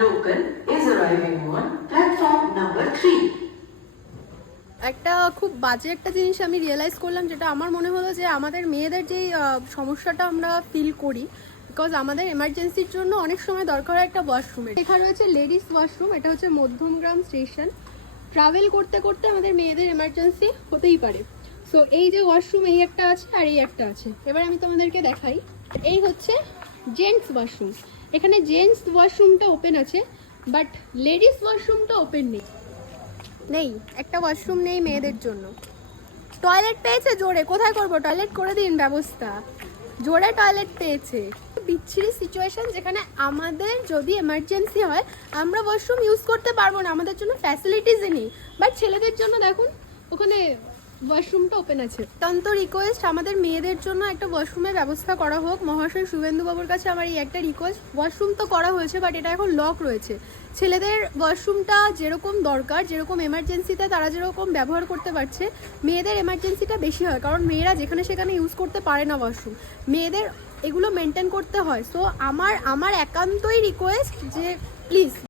local is arriving on platform number 3. একটা খুব বাজে একটা জিনিস আমি রিয়েলাইজ করলাম, যেটা আমার মনে হলো যে আমাদের মেয়েদের যেই সমস্যাটা আমরা ফিল করি, বিকজ আমাদের এমার্জেন্সির জন্য অনেক সময় দরকার হয় একটা ওয়াশরুমের। এখানে রয়েছে লেডিস ওয়াশরুম, এটা হচ্ছে মধ্যমগ্রাম স্টেশন। ট্রাভেল করতে করতে আমাদের মেয়েদের এমার্জেন্সি হতেই পারে। সো এই যে ওয়াশরুম, এই একটা আছে আর এই একটা আছে। এবার আমি তোমাদেরকে দেখাই। এই হচ্ছে জেন্টস ওয়াশরুম। এখানে জেন্টস ওয়াশরুমটা ওপেন আছে, বাট লেডিস ওয়াশরুমটা ওপেন নেই। একটা ওয়াশরুম নেই মেয়েদের জন্য। টয়লেট পেয়েছে জোরে, কোথায় করব, টয়লেট করে দিন ব্যবস্থা। জোরে টয়লেট পেয়েছে। বিচ্ছিরি সিচুয়েশন, যেখানে আমাদের যদি এমার্জেন্সি হয় আমরা ওয়াশরুম ইউজ করতে পারবো না, আমাদের জন্য ফ্যাসিলিটিসই নেই। বাট ছেলেদের জন্য দেখুন ওখানে ওয়াশরুমটা ওপেন আছে। অত্যন্ত রিকোয়েস্ট, আমাদের মেয়েদের জন্য একটা ওয়াশরুমের ব্যবস্থা করা হোক। মহাশয় শুভেন্দুবাবুর কাছে আমার এই একটা রিকোয়েস্ট। ওয়াশরুম তো করা হয়েছে, বাট এটা এখন লক রয়েছে। ছেলেদের ওয়াশরুমটা যেরকম দরকার, যেরকম এমার্জেন্সিতে তারা যেরকম ব্যবহার করতে পারছে, মেয়েদের এমার্জেন্সিটা বেশি হয়, কারণ মেয়েরা যেখানে সেখানে ইউজ করতে পারে না ওয়াশরুম। মেয়েদের এগুলো মেনটেন করতে হয়। সো আমার একান্তই রিকোয়েস্ট যে প্লিজ